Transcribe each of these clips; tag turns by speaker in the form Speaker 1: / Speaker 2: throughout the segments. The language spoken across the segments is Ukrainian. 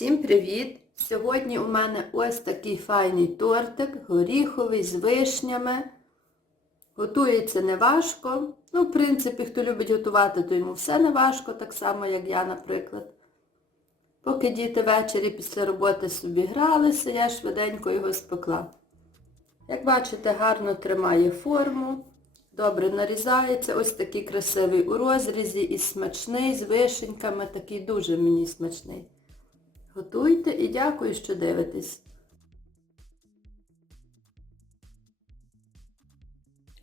Speaker 1: Всім привіт! Сьогодні у мене ось такий файний тортик, горіховий з вишнями. Готується не важко. Ну, в принципі, хто любить готувати, то йому все не важко, так само, як я, наприклад. Поки діти ввечері після роботи собі гралися, я швиденько його спекла. Як бачите, гарно тримає форму, добре нарізається. Ось такий красивий у розрізі і смачний, з вишеньками, такий дуже мені смачний. Готуйте і дякую, що дивитесь.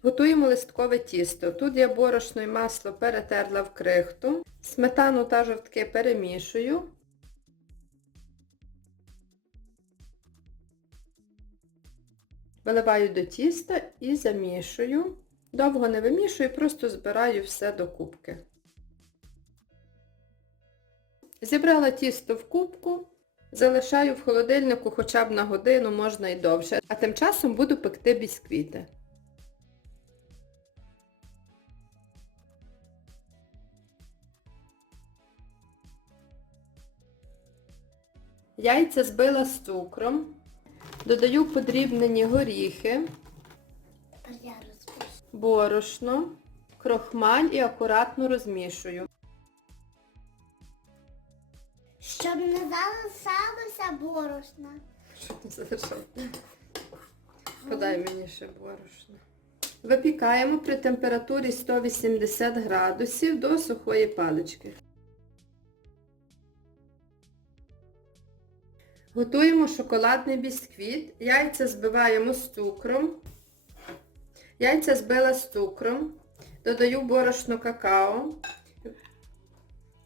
Speaker 1: Готуємо листкове тісто. Тут я борошно і масло перетерла в крихту. Сметану та жовтки перемішую. Виливаю до тіста і замішую. Довго не вимішую, просто збираю все до кубки. Зібрала тісто в кубку, залишаю в холодильнику хоча б на годину, можна і довше. А тим часом буду пекти бісквіти. Яйця збила з цукром. Додаю подрібнені горіхи, борошно, крохмаль і акуратно розмішую.
Speaker 2: Щоб не залишалося борошна.
Speaker 1: Що ти залишав? Подай мені ще борошно. Випікаємо при температурі 180 градусів до сухої палички. Готуємо шоколадний бісквіт. Яйця збиваємо з цукром. Яйця збила з цукром. Додаю борошно какао.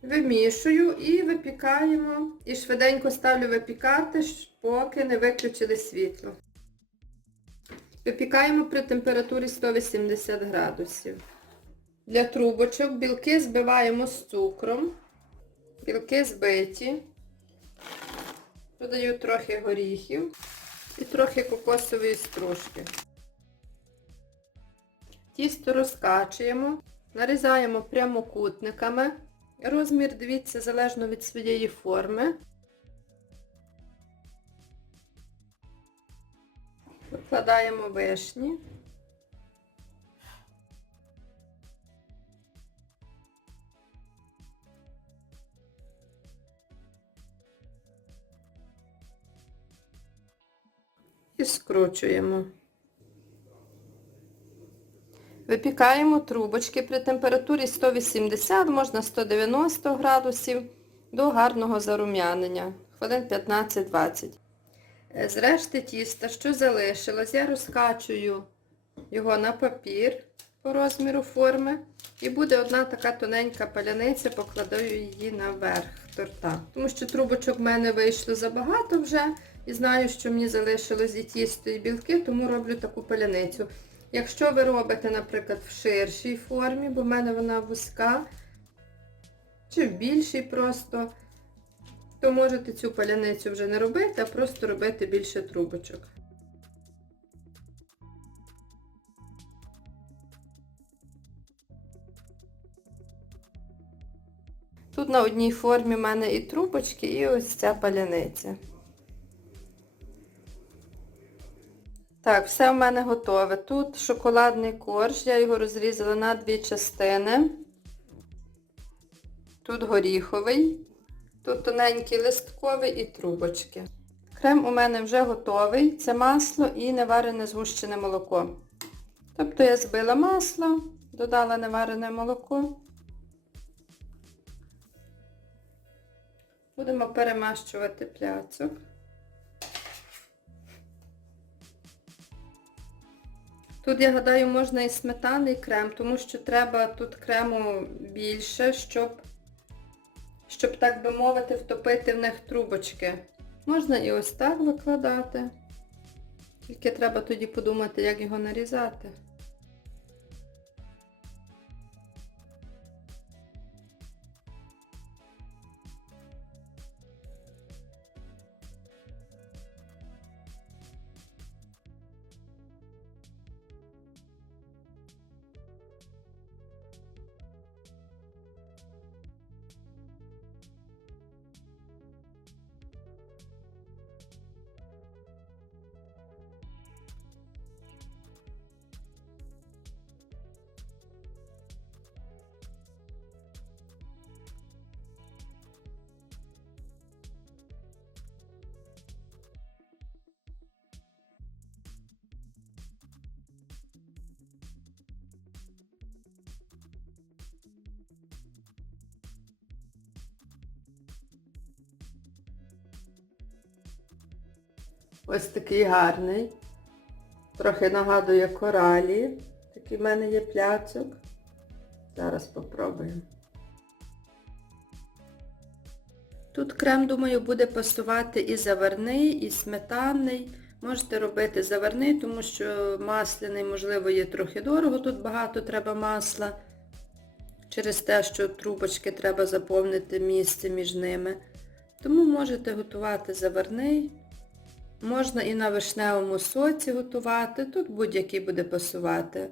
Speaker 1: Вимішую і випікаємо. І швиденько ставлю випікати, поки не виключили світло. Випікаємо при температурі 180 градусів. Для трубочок білки збиваємо з цукром. Білки збиті. Додаю трохи горіхів і трохи кокосової стружки. Тісто розкачуємо, нарізаємо прямокутниками. Розмір, дивіться, залежно від своєї форми. Викладаємо вишні. І скручуємо. Випікаємо трубочки при температурі 180, можна 190 градусів до гарного зарум'янення. Хвилин 15-20. Е, З решти тіста, що залишилось, я розкачую його на папір по розміру форми. І буде одна така тоненька паляниця, покладу її наверх торта. Тому що трубочок в мене вийшло забагато вже. І знаю, що мені залишилось і тісто, і білки, тому роблю таку паляницю. Якщо ви робите, наприклад, в ширшій формі, бо в мене вона вузька, чи в більшій просто, то можете цю паляницю вже не робити, а просто робити більше трубочок. Тут на одній формі в мене і трубочки, і ось ця паляниця. Так, все в мене готове. Тут шоколадний корж, я його розрізала на дві частини. Тут горіховий, тут тоненький листковий і трубочки. Крем у мене вже готовий. Це масло і неварене згущене молоко. Тобто я збила масло, додала неварене молоко. Будемо перемащувати пляцок. Тут, я гадаю, можна і сметаний крем, тому що треба тут крему більше, щоб, щоб так би мовити, втопити в них трубочки. Можна і ось так викладати. Тільки треба тоді подумати, як його нарізати. Ось такий гарний. Трохи нагадує коралі. Такий в мене є пляцок. Зараз попробуємо. Тут крем, думаю, буде пасувати і заварний, і сметанний. Можете робити заварний, тому що масляний, можливо, є трохи дорого, тут багато треба масла. Через те, що трубочки треба заповнити місце між ними. Тому можете готувати заварний. Можна і на вишневому соці готувати, тут будь-який буде пасувати.